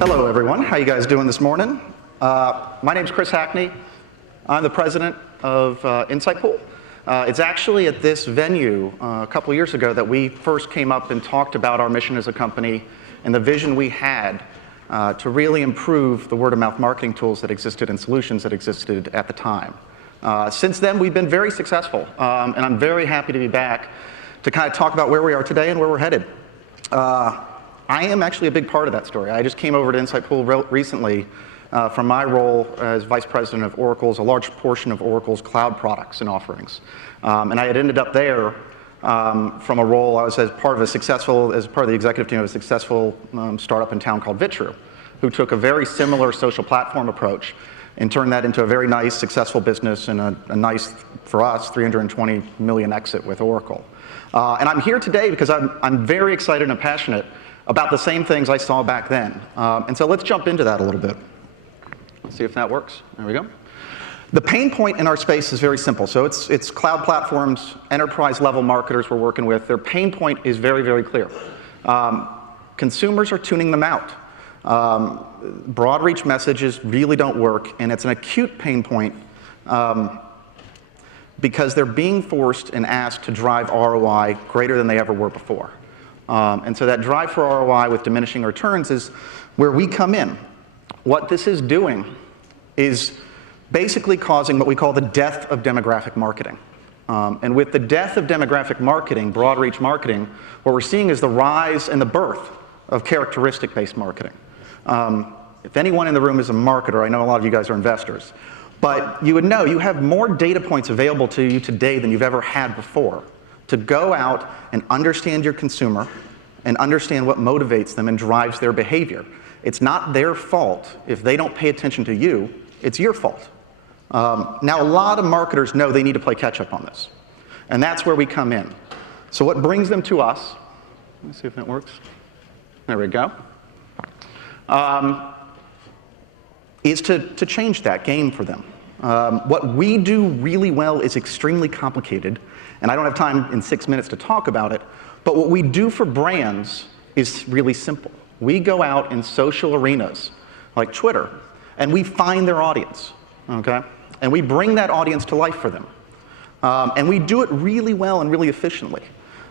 Hello, everyone. How you guys doing this morning? My name's Chris Hackney. I'm the president of Insightpool. It's actually at this venue a couple of years ago that we first came up and talked about our mission as a company and the vision we had to really improve the word-of-mouth marketing tools that existed and solutions that existed at the time. Since then, we've been very successful, and I'm very happy to be back to kind of talk about where we are today and where we're headed. I am actually a big part of that story. I just came over to Insightpool recently from my role as Vice President of Oracle's, a large portion of Oracle's cloud products and offerings. And I had ended up there from a role, I was as part of the executive team of a successful startup in town called Vitru, who took a very similar social platform approach and turned that into a very nice, successful business and a nice, for us, $320 million exit with Oracle. And I'm here today because I'm very excited and passionate about the same things I saw back then. And so let's jump into that a little bit. Let's see if that works. There we go. The pain point in our space is very simple. So it's cloud platforms, enterprise-level marketers we're working with. Their pain point is very, very clear. Consumers are tuning them out. Broad reach messages really don't work, and it's an acute pain point because they're being forced and asked to drive ROI greater than they ever were before. And so that drive for ROI with diminishing returns is where we come in. What this is doing is basically causing what we call the death of demographic marketing. And with the death of demographic marketing, broad reach marketing, what we're seeing is the rise and the birth of characteristic-based marketing. If anyone in the room is a marketer, I know a lot of you guys are investors, but you would know you have more data points available to you today than you've ever had before to go out and understand your consumer and understand what motivates them and drives their behavior. It's not their fault if they don't pay attention to you, it's your fault. Now, a lot of marketers know they need to play catch up on this, and that's where we come in. So what brings them to us, let's see if that works. There we go. Is to change that game for them. What we do really well is extremely complicated, and I don't have time in 6 minutes to talk about it, but what we do for brands is really simple. We go out in social arenas like Twitter, and we find their audience, okay? And we bring that audience to life for them. And we do it really well and really efficiently.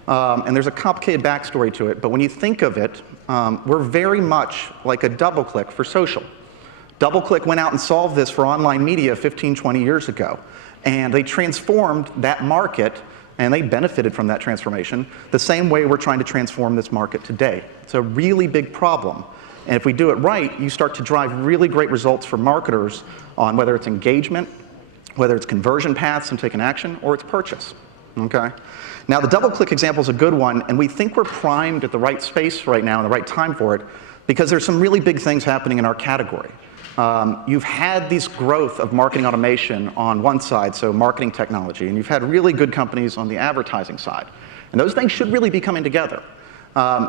And there's a complicated backstory to it, but when you think of it, we're very much like a DoubleClick for social. DoubleClick went out and solved this for online media 15, 20 years ago. And they transformed that market, and they benefited from that transformation the same way we're trying to transform this market today. It's a really big problem. And if we do it right, you start to drive really great results for marketers on whether it's engagement, whether it's conversion paths and taking action, or it's purchase, okay? Now, the DoubleClick example is a good one, and we think we're primed at the right space right now and the right time for it because there's some really big things happening in our category. You've had this growth of marketing automation on one side, so marketing technology, and you've had really good companies on the advertising side. And those things should really be coming together.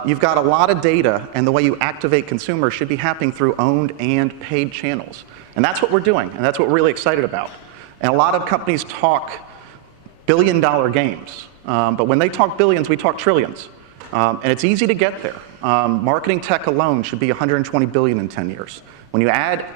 You've got a lot of data, and the way you activate consumers should be happening through owned and paid channels. And that's what we're doing, and that's what we're really excited about. And a lot of companies talk billion-dollar games, but when they talk billions, we talk trillions. And it's easy to get there. Marketing tech alone should be $120 billion in 10 years. When you add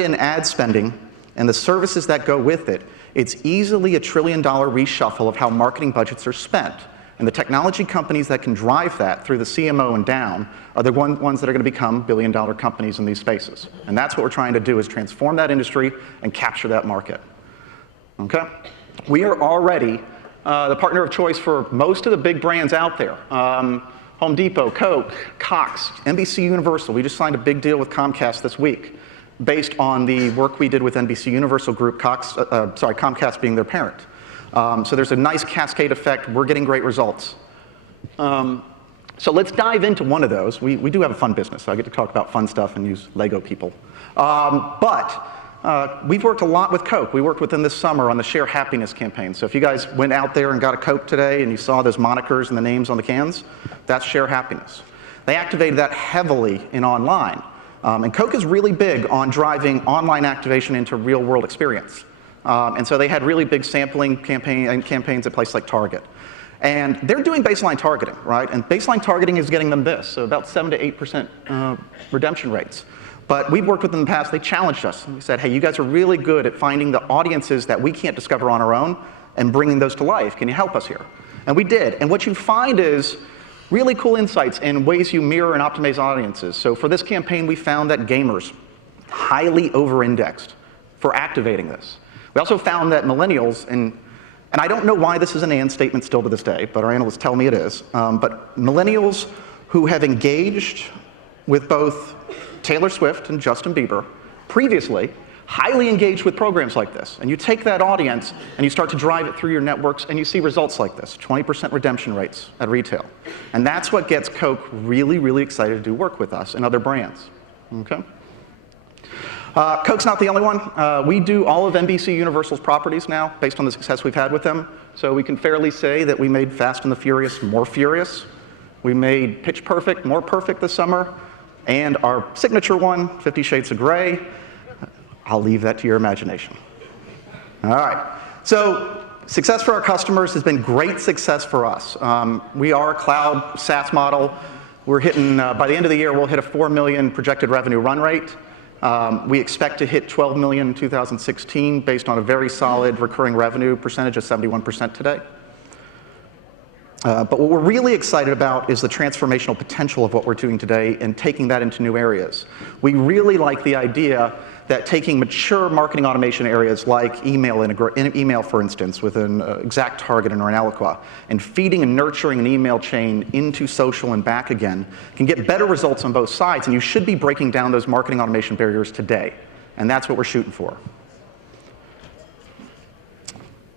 in ad spending and the services that go with it, it's easily $1 trillion reshuffle of how marketing budgets are spent. And the technology companies that can drive that through the CMO and down are the ones that are going to become billion-dollar companies in these spaces. And that's what we're trying to do, is transform that industry and capture that market. Okay? We are already the partner of choice for most of the big brands out there. Home Depot, Coke, Cox, NBC Universal. We just signed a big deal with Comcast this week based on the work we did with NBC Universal Group, Comcast being their parent. So there's a nice cascade effect. We're getting great results. So let's dive into one of those. We do have a fun business, so I get to talk about fun stuff and use Lego people. We've worked a lot with Coke. We worked with them this summer on the Share Happiness campaign. So if you guys went out there and got a Coke today and you saw those monikers and the names on the cans, that's Share Happiness. They activated that heavily in online. And Coke is really big on driving online activation into real-world experience. And so they had really big sampling campaigns at places like Target. And they're doing baseline targeting, right? And baseline targeting is getting them this, so about 7 to 8% redemption rates. But we've worked with them in the past. They challenged us. And we said, hey, you guys are really good at finding the audiences that we can't discover on our own and bringing those to life. Can you help us here? And we did. And what you find is really cool insights in ways you mirror and optimize audiences. So for this campaign, we found that gamers highly over-indexed for activating this. We also found that millennials, and I don't know why this is an and statement still to this day, but our analysts tell me it is, but millennials who have engaged with both Taylor Swift and Justin Bieber previously, highly engaged with programs like this. And you take that audience and you start to drive it through your networks and you see results like this, 20% redemption rates at retail. And that's what gets Coke really, really excited to do work with us and other brands, okay? Coke's not the only one. We do all of NBC Universal's properties now based on the success we've had with them. So we can fairly say that we made Fast and the Furious more furious. We made Pitch Perfect more perfect this summer. And our signature one, 50 Shades of Grey, I'll leave that to your imagination. All right. So success for our customers has been great success for us. We are a cloud SaaS model. We're hitting, by the end of the year, we'll hit a 4 million projected revenue run rate. We expect to hit 12 million in 2016 based on a very solid recurring revenue percentage of 71% today. But what we're really excited about is the transformational potential of what we're doing today and taking that into new areas. We really like the idea that taking mature marketing automation areas like email, for instance, with an exact target or an Eloqua, and feeding and nurturing an email chain into social and back again can get better results on both sides, and you should be breaking down those marketing automation barriers today. And that's what we're shooting for.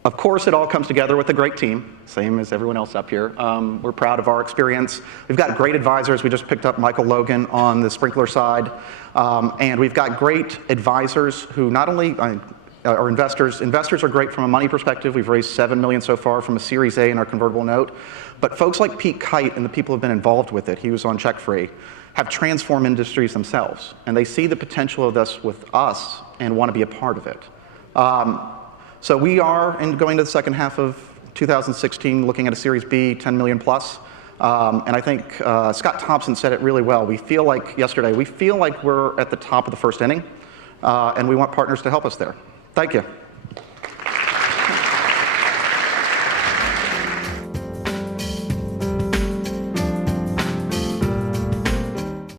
Of course, it all comes together with a great team, same as everyone else up here. We're proud of our experience. We've got great advisors. We just picked up Michael Logan on the sprinkler side. And we've got great advisors who not only are investors. Investors are great from a money perspective. We've raised $7 million so far from a Series A in our convertible note. But folks like Pete Kite and the people who have been involved with it, he was on Check Free, have transformed industries themselves. And they see the potential of this with us and want to be a part of it. So we are going to the second half of 2016 looking at a Series B, 10 million plus. And I think Scott Thompson said it really well. We feel like, yesterday, we feel like we're at the top of the first inning, and we want partners to help us there. Thank you.